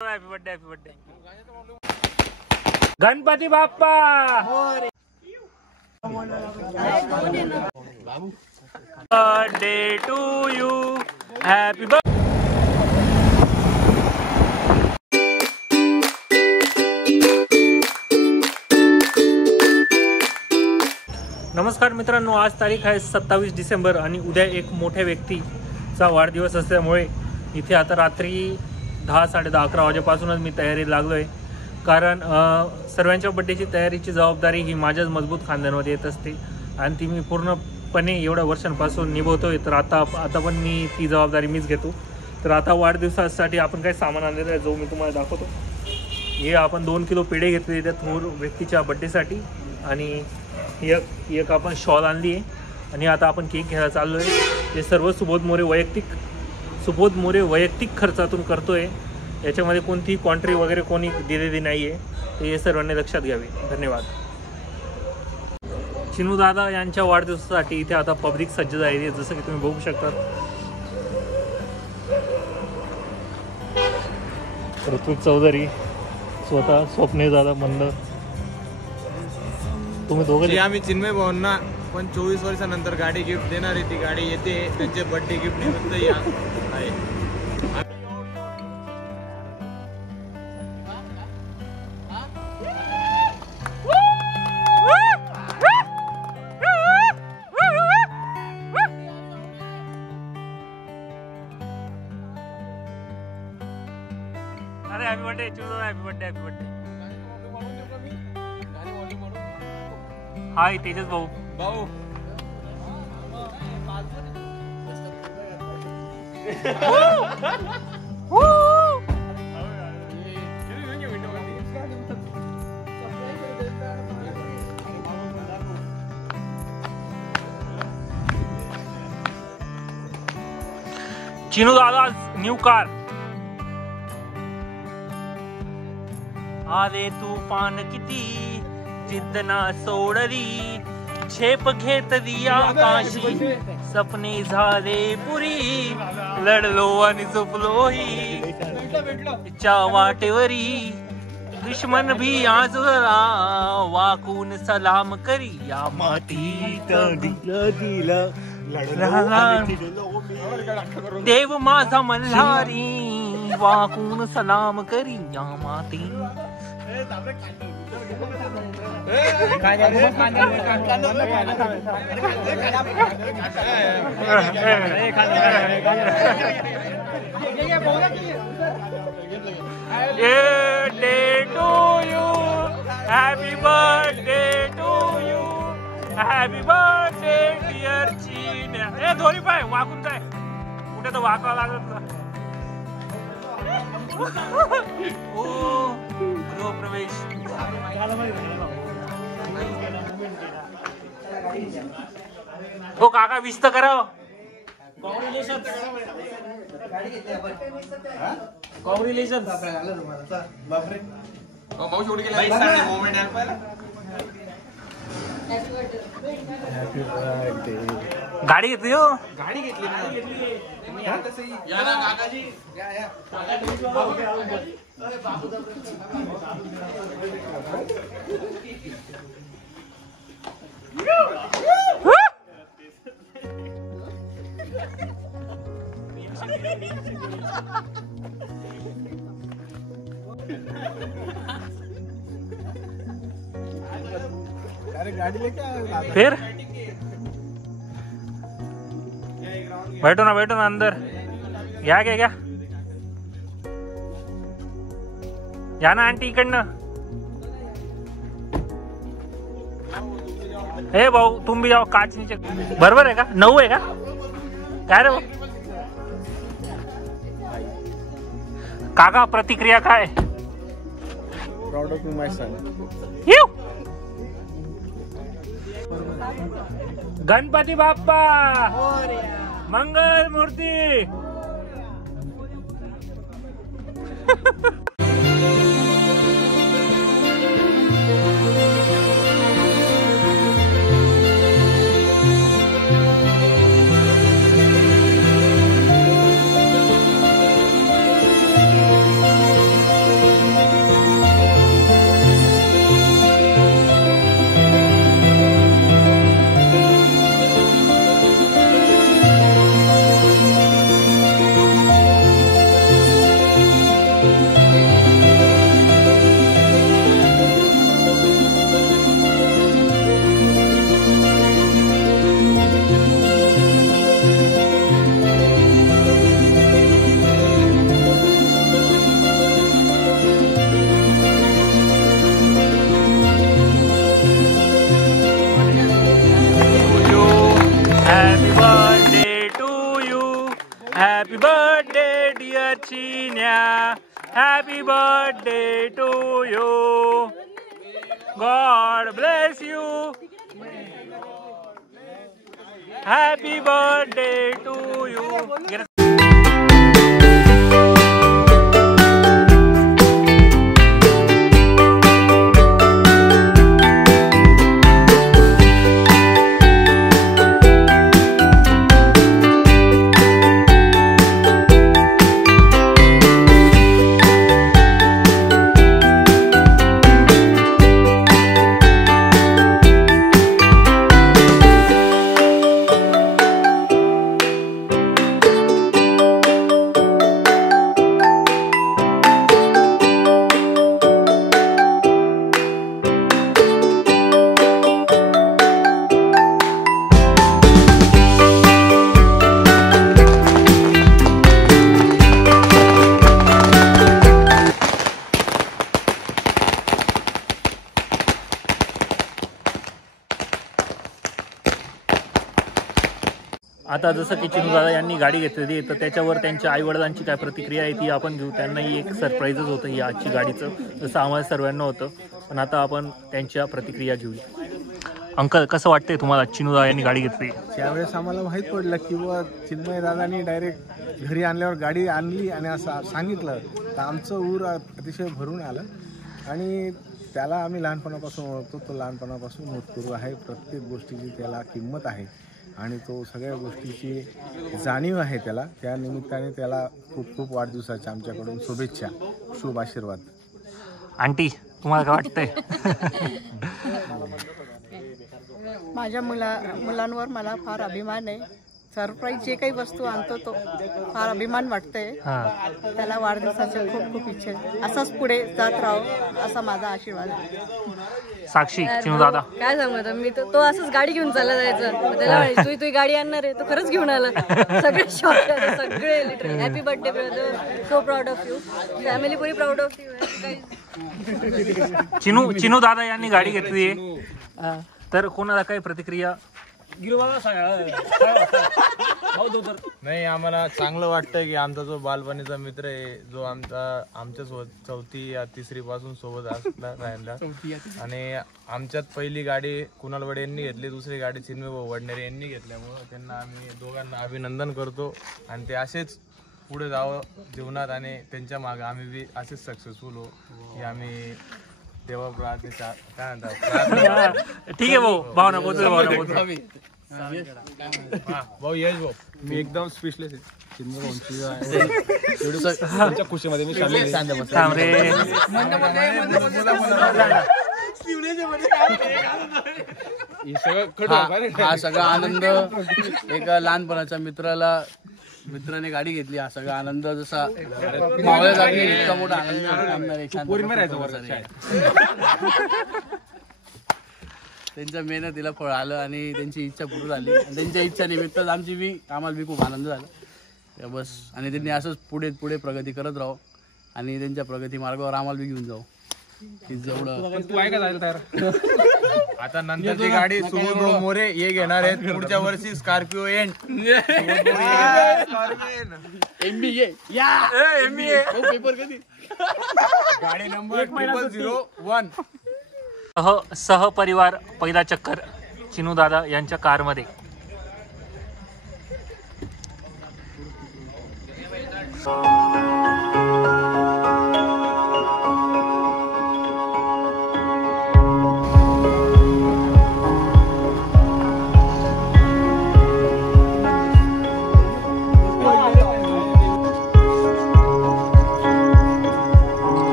Happy birthday happy birthday Ganpati Bappa birthday to you happy birthday. नमस्कार मित्रांनो, आज तारीख आहे 27 डिसेंबर आणि उद्या एक मोठ्या व्यक्तीचा वाढदिवस असल्यामुळे इथे आता रात्री 10-10:30-11 वाजेपासूनच मी तयारी लागलो आहे। कारण सर्वांच्या बड्डेची तयारीची जबाबदारी ही माझ्याच मजबूत खानदानामध्ये येत असते आणि ती मी पूर्णपणे एवढ्या वर्षांपासून निभवतोय। तर आता पण मी ती जबाबदारी मीच घेतो। तर आता वाढदिवसासाठी आपण काय सामान आणलेलं आहे जो मी तुम्हाला दाखवतो। हे आपण 2 किलो पेढे घेतले त्या थोर व्यक्तीच्या बड्डेसाठी आणि एक आपण शॉल आणली आहे आणि आता आपण केक घ्यायला चाललो आहे। ते सर्व सुबोध मोरे वैयक्तिक खर्चातून करतोय। याच्यामध्ये कोणती कॉन्ट्री वगैरे कोणी दिलेली नाही आहे, ते हे सर्वांनी लक्षात घ्यावे। धन्यवाद। चिनू दादा यांच्या वाढदिवसासाठी इथे आता पब्लिक सज्ज झालेली आहे, जसं की तुम्ही बघू शकता। ऋत्विक चौधरी, स्वतः स्वप्ने दादा मंद, तुम्ही दोघे। आम्ही चिन्मय भाऊंना पण 24 वर्षानंतर गाडी गिफ्ट देणार आहे। ती गाडी येते त्यांचे बर्थडे गिफ्ट निमित्त या आहे। अरे हॅपी बर्थडे चिनू दादा, हॅपी बर्थडे हॅपी बर्थडे। हाय तेजस भाऊ। चिनू दादा न्यू कार। आले तूफान किती जिद्द ना सोडली, झेप घेतली आकाशी, सपने झाले पुरी, लढलो आणि झोपलोही तिच्या वाटेवरी, दुश्मन भी आजरा वाकून सलाम करी, या मातीत दिला देव माझा मल्हारी, वाकून सलाम करी या माती। Birthday to you, happy birthday to you, happy birthday dear चिन्या। ए दोरी पाय वाकून जाय, कुठे तर वाकावं लागत तुला। ओ गृहप्रवेश। हो काका विश तर करा। कॉंग्रॅच्युलेशन। गाडी घेतली हो, गाडी घेतली फिर बैठो ना अंदर। या या ना आंटी इकडनं। हे भाऊ तुम भी जाओ, काच नीचे। बरोबर आहे का? 9 आहे का? काय रे काका प्रतिक्रिया काय? Proud of my son. Ganpati Bappa Mangal Murti. Happy birthday to you. God bless you. Happy birthday to you. आता जसं की चिनू दादा यांनी गाडी घेतलेली तर त्याच्यावर त्यांच्या आईवडिलांची काय प्रतिक्रिया आहे ती आपण घेऊ. त्यांनाही एक सरप्राईजच होतं ही आजची गाडीचं, जसं आम्हाला सर्वांना होतं. पण आता आपण त्यांच्या प्रतिक्रिया घेऊया. अंकल, कसं वाटतंय तुम्हाला चिनू दादा यांनी गाडी घेतली? त्यावेळेस आम्हाला माहीत पडलं की व चिन्मय दादांनी डायरेक्ट घरी आणल्यावर गाडी आणली आणि असं सांगितलं तर आमचं ऊर अतिशय भरून आलं. आणि त्याला आम्ही लहानपणापासून ओळखतो, तो लहानपणापासून होतकरू आहे. प्रत्येक गोष्टीची त्याला किंमत आहे आणि तो सगळ्या गोष्टीची जाणीव आहे त्याला. त्या निमित्ताने त्याला खूप खूप वाढदिवसाच्या आमच्याकडून शुभेच्छा, शुभ आशीर्वाद. आंटी, तुम्हाला काय वाटतंय? माझ्या मुलांवर मला फार अभिमान आहे. सरप्राईज जे काही वस्तू आणतो तो फार अभिमान वाटतंय. त्याला वाढदिवसाच्या खूप खूप इच्छा आहे. असंच पुढे जात राहो असा माझा आशीर्वाद आहे. साक्षी, चिनू दादा काय सांगतो मी, तो असंच गाडी घेऊन चालला जायचं. त्याला म्हणायची तू गाडी आणणार आहे, तो खरंच घेऊन आला. सगळे शॉक, सगळे literally happy birthday brother, so proud of you, family puri proud of you. Chinu दादा यांनी गाडी घेतली तर कोणाला काही प्रतिक्रिया? नाही, आम्हाला चांगलं वाटतं की आमचा जो बालपणीचा मित्र आहे, जो आमच्या चौथी या तिसरी पासून सोबत असला राहिला. आणि आमच्यात पहिली गाडी कुणाल वडे यांनी घेतली, दुसरी गाडी चिन्मय भाऊ वडनेरे यांनी घेतल्यामुळं त्यांना आम्ही दोघांना अभिनंदन करतो. आणि ते असेच पुढे जावं जीवनात आणि त्यांच्या मागे आम्ही बी असेच सक्सेसफुल हो ही आम्ही देवा प्रार्थना काय म्हणतात. ठीक आहे भाऊ, भावना बोलतो. भाऊ यश भाऊ, मी एकदम स्पेशलिस्ट आहे चिन्मय भाऊंची खुशीमध्ये मी थांब रे. हा सगळा आनंद एका लहानपणाच्या मित्राने गाडी घेतली. हा सगळा आनंद जसा मावळ्या जागी इतका मोठा आनंद त्यांच्या मेहनतीला फळ आलं आणि त्यांची इच्छा पूर्ण झाली. आणि त्यांच्या इच्छा निमित्त आम्हाला बी खूप आनंद झाला बस. आणि त्यांनी असंच पुढे प्रगती करत राहू आणि त्यांच्या प्रगती मार्गावर आम्हाला बी घेऊन जाऊ. आता नंतरची गाडी सुबोध मोरे हे घेणार आहेत. पुढच्या वर्षी स्कॉर्पिओ एंड पेपर कधी गाडी नंबर 0001. सहपरिवार पहिला चक्कर चिनू दादा यांच्या कारमध्ये.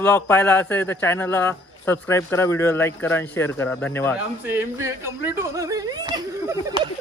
ब्लॉग पाहिला असेल तर चॅनलला सबस्क्राईब करा, व्हिडिओ लाईक करा आणि शेअर करा. धन्यवाद. आमचे MBA कंप्लीट होणार नाही.